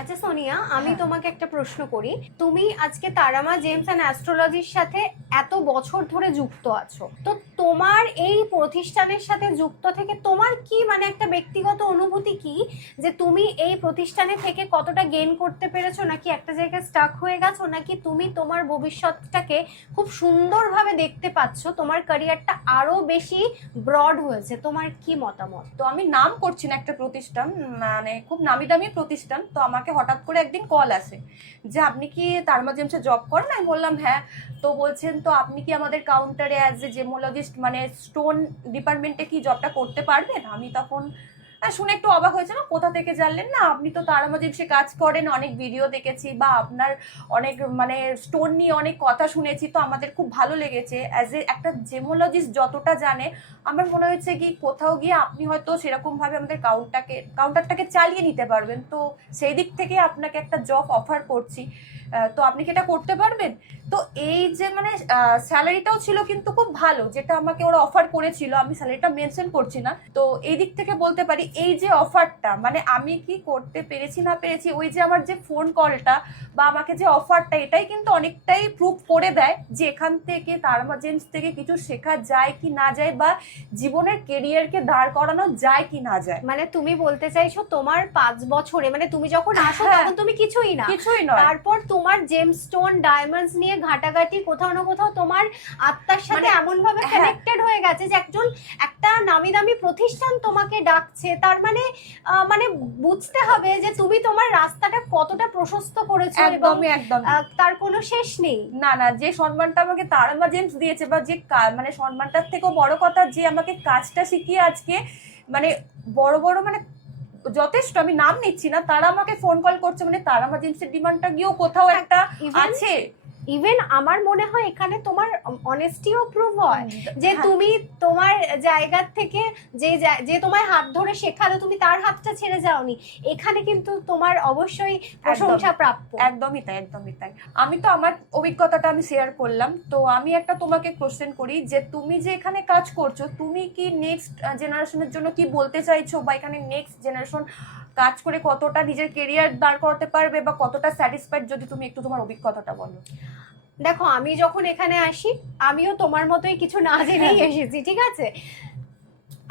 আচ্ছা সোনিয়া, আমি তোমাকে একটা প্রশ্ন করি। তুমি আজকে তারামা জেমস অ্যান্ড অ্যাস্ট্রোলজির সাথে এত বছর ধরে যুক্ত আছো, তো তোমার এই প্রতিষ্ঠানের সাথে যুক্ত থেকে তোমার কি মানে একটা ব্যক্তিগত অনুভূতি কি, যে তুমি এই প্রতিষ্ঠানে থেকে কতটা গেইন করতে পেরেছো, নাকি একটা জায়গায় স্টাক হয়ে গেছো, নাকি তুমি তোমার ভবিষ্যৎটাকে খুব সুন্দরভাবে দেখতে পাচ্ছো, তোমার ক্যারিয়ারটা আরো বেশি ব্রড হয়েছে? তোমার কি মতামত? তো আমি নাম করছি না একটা প্রতিষ্ঠান, মানে খুব নামি দামি প্রতিষ্ঠান। তো আমাকে হঠাৎ করে একদিন কল আসে যে আপনি কি তারমা জেমসে জব করেন? আমি বললাম হ্যাঁ। তো বলছেন তো আপনি কি আমাদের কাউন্টারে অ্যাজ এ জেমোলজিস্ট মানে স্টোন ডিপার্টমেন্টে কি জবটা করতে পারবেন? আমি তখন শুনে একটু অবাক হয়েছিলাম, কোথা থেকে জানলেন? না আপনি তো তারামা জেমসে কাজ করেন, অনেক ভিডিও দেখেছি বা আপনার অনেক মানে স্টোন নিয়ে অনেক কথা শুনেছি, তো আমাদের খুব ভালো লেগেছে। অ্যাজ এ একটা জেমোলজিস্ট যতটা জানে, আমার মনে হয়েছে কি কোথাও গিয়ে আপনি হয়তো সেরকম ভাবে আমাদের কাউন্টারটাকে চালিয়ে নিতে পারবেন। তো সেই দিক থেকে আপনাকে একটা জব অফার করছি, তো আপনি কি এটা করতে পারবেন? তো এই যে মানে স্যালারিটাও ছিল কিন্তু খুব ভালো, যেটা আমাকে ওরা অফার করেছিল, আমি স্যালারিটা মেনশন করছি না। তো এই দিক থেকে বলতে পারি এই যে অফারটা, মানে আমি কি করতে পেরেছি না পেরেছি, ওই যে আমার যে ফোন কলটা বা আমাকে যে অফারটা, এটাই কিন্তু অনেকটাই প্রুভ করে দেয় যে এখান থেকে তারমা জেমস থেকে কিছু শেখা যায় কি না যায়, বা জীবনের কেরিয়ারকে দাঁড় করানো যায় কি না যায়। মানে তুমি বলতে চাইছো তোমার 5 বছরে, মানে তুমি যখন আসো হ্যাঁ, তখন তুমি কিছুই না, কিছুই নয়। তারপর তোমার জেমস্টোন ডায়মন্ডস নিয়ে ঘাটাঘাটি কোথাও না কোথাও তোমার আত্মার সাথে মানে এমন ভাবে হ্যাঁ, কানেক্টেড হয়ে গেছে যে একটা নামি দামি প্রতিষ্ঠান তোমাকে ডাকছে, তার মানে মানে বুঝতে হবে যে তুমি তোমার রাস্তাটা কতটা প্রশস্ত করেছো, এবং একদমই একদমই। তার কোনো শেষ নেই। না না, যে সম্মানটা আমাকে তারমা জেমস দিয়েছে, বা যে মানে সম্মানটার থেকেও বড় কথা, যে আমাকে কাজটা শিখিয়ে আজকে মানে বড় বড় মানে যথেষ্ট, আমি নাম নিচ্ছি না, তারা আমাকে ফোন কল করছে, মানে তারামা জেমসের ডিমান্ডটা গিয়েও কোথাও একটা আছে। ইভেন আমার মনে হয় এখানে তোমার অনেস্টিও প্রুভ হয় যে হ্যাঁ, তুমি তোমার জায়গা থেকে যে তোমায় হাত ধরে শেখালো, তুমি তার হাতটা ছেড়ে যাওনি। এখানে কিন্তু তোমার অবশ্যই প্রশংসা প্রাপ্য। একদমই তাই, একদমই তাই। আমি তো আমার অভিজ্ঞতাটা আমি শেয়ার করলাম। তো আমি একটা তোমাকে কোশ্চেন করি, যে তুমি যে এখানে কাজ করছো, তুমি কি নেক্সট জেনারেশনের জন্য কি বলতে চাইছো, বা এখানে নেক্সট জেনারেশন কাজ করে কতটা নিজের কেরিয়ার দাঁড় করাতে পারবে, বা কতটা স্যাটিসফাইড, যদি তুমি একটু তোমার অভিজ্ঞতাটা বলো। দেখো, আমি যখন এখানে আসি আমিও তোমার মতোই কিছু না জেনেই এসেছি, ঠিক আছে?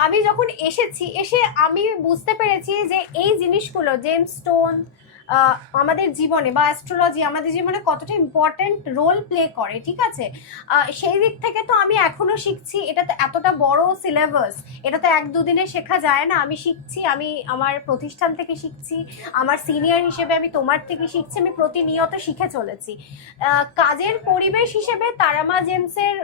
আমি যখন এসে আমি বুঝতে পেরেছি যে এই জিনিসগুলো জেমস্টোন আমাদের জীবনে বা অ্যাস্ট্রোলজি আমাদের জীবনে কতটা ইম্পর্টেন্ট রোল প্লে করে, ঠিক আছে? সেই দিক থেকে তো আমি এখনো শিখছি। এটা তো এতটা বড় সিলেবাস, এটা তো 1-2 দিনে শেখা যায় না। আমি শিখছি, আমি আমার প্রতিষ্ঠান থেকে শিখছি, আমার সিনিয়র হিসেবে আমি তোমার থেকে শিখছি, আমি প্রতিনিয়ত শিখে চলেছি। কাজের পরিবেশ হিসেবে তারামা জেমসের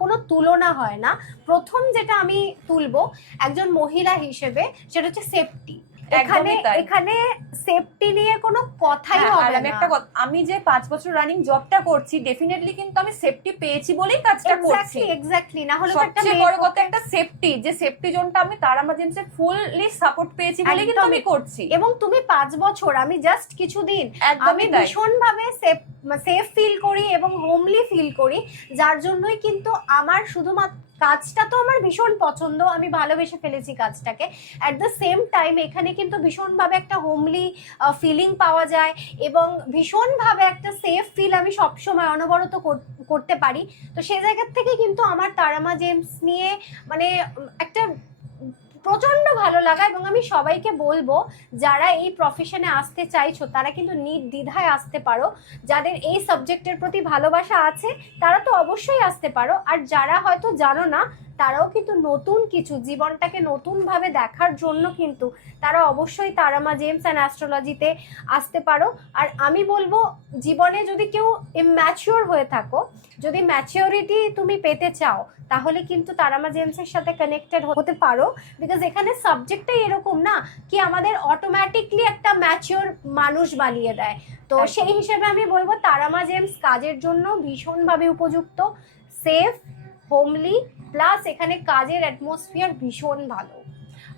কোনো তুলনা হয় না। প্রথম যেটা আমি তুলবো একজন মহিলা হিসেবে, সেটা হচ্ছে সেফটি। এখানে সেফটি নিয়ে কোনো কথাই হবে আমি না। একটা কথা, আমি যে 5 বছর রানিং জবটা করছি, ডেফিনেটলি কিন্তু আমি সেফটি পেয়েছি বলেই কাজটা করছি। এক্স্যাক্টলি, না হলে তো একটা সবচেয়ে বড় কথা একটা সেফটি, যে সেফটি জোনটা আমি তারামা জেমসে ফুললি সাপোর্ট পেয়েছি বলেই কিন্তু আমি করছি। এবং তুমি 5 বছর, আমি জাস্ট কিছুদিন, আমি একদমই তাই। ভীষণ ভাবে সেফ ফিল করি এবং হোমলি ফিল করি, যার জন্যই কিন্তু আমার শুধুমাত্র কাজটা তো আমার ভীষণ পছন্দ, আমি ভালোবেসে ফেলেছি কাজটাকে। অ্যাট দ্য সেম টাইম এখানে কিন্তু ভীষণভাবে একটা হোমলি ফিলিং পাওয়া যায়, এবং ভীষণভাবে একটা সেফ ফিল আমি সবসময় অনবরত করতে পারি। তো সেই জায়গা থেকে কিন্তু আমার তারামা জেমস নিয়ে মানে একটা প্রচন্ড ভালো লাগা। এবং আমি সবাইকে বলবো, যারা এই প্রফেশনে আসতে চাইছো তারা কিন্তু নির্দ্বিধায় আসতে পারো। যাদের এই সাবজেক্টের প্রতি ভালোবাসা আছে তারা তো অবশ্যই আসতে পারো, আর যারা হয়তো জানো না তারাও কিন্তু নতুন কিছু, জীবনটাকে নতুন ভাবে দেখার জন্য কিন্তু তারা অবশ্যই তারামা জেমস অ্যান্ড অ্যাস্ট্রোলজিতে আসতে পারো। আর আমি বলবো, জীবনে যদি কেউ ইম্যাচিওর হয়ে থাকো, যদি ম্যাচিওরিটি তুমি পেতে চাও, তাহলে কিন্তু তারামা জেমসের সাথে কানেক্টেড হতে পারো। বিকজ এখানে সাবজেক্টটাই এরকম না কি আমাদের অটোমেটিকলি একটা ম্যাচিওর মানুষ বানিয়ে দেয়। তো সেই হিসেবে আমি বলবো তারামা জেমস কাজের জন্য ভীষণভাবে উপযুক্ত, সেফ, হোমলি, প্লাস এখানে কাজের অ্যাটমসফিয়ার ভীষণ ভালো।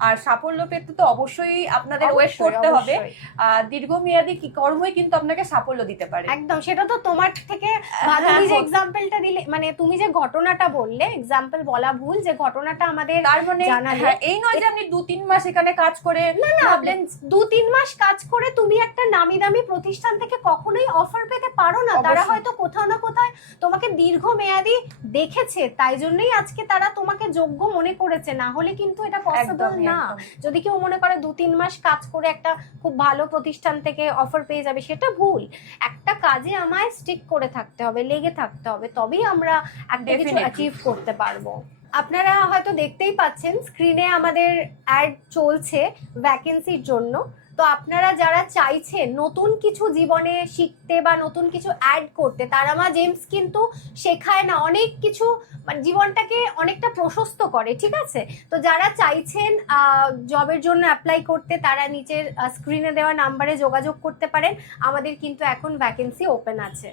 আর সাফল্য পেতে তো অবশ্যই আপনাদের ওয়েট অবশ্যই, করতে হবে। অবশ্যই। দীর্ঘমেয়াদী কি কর্মই কিন্তু আপনাকে সাফল্য দিতে পারে। একদম, সেটা তো তোমার থেকে তুমি যে এক্সাম্পলটা দিলে, মানে তুমি যে ঘটনাটা বললে, এক্সাম্পল বলা ভুল, যে ঘটনাটা আমাদের তার মানে জানালে, হ্যাঁ, এই নয় যে আপনি 2-3 মাস এখানে কাজ করে ভাবলেন 2-3 মাস কাজ করে তুমি একটা নামি দামি প্রতিষ্ঠান থেকে কখনোই অফার পেতে পারো না। তারা অবশ্যই। হয়তো কোথাও না কোথাও তোমাকে দীর্ঘমেয়াদী দেখেছে, তাই জন্যই আজকে তারা তোমাকে যোগ্য মনে করেছে, না হলে কিন্তু এটা পসিবল একদমই, না। একদম। যদি কেউ মনে করে 2-3 মাস কাজ করে একটা খুব ভালো প্রতিষ্ঠান থেকে অফার পেয়ে যাবে, সেটা ভুল। একটা কাজে আমায় স্টিক করে থাকতে হবে, লেগে থাকতে হবে, তবেই আমরা একটা কিছু Definitely. অ্যাচিভ করতে পারবো। আপনারা হয়তো দেখতেই পাচ্ছেন স্ক্রিনে আমাদের অ্যাড চলছে ভ্যাকেন্সির জন্য। তো আপনারা যারা চাইছেন নতুন কিছু জীবনে শিখতে বা নতুন কিছু অ্যাড করতে, তারা মা জেমস কিন্তু শেখায় না, অনেক কিছু মানে জীবনটাকে অনেকটা প্রশস্ত করে, ঠিক আছে? তো যারা চাইছেন জবের জন্য অ্যাপ্লাই করতে, তারা নিচের স্ক্রিনে দেওয়া নাম্বারে যোগাযোগ করতে পারেন। আমাদের কিন্তু এখন ভ্যাকেন্সি ওপেন আছে।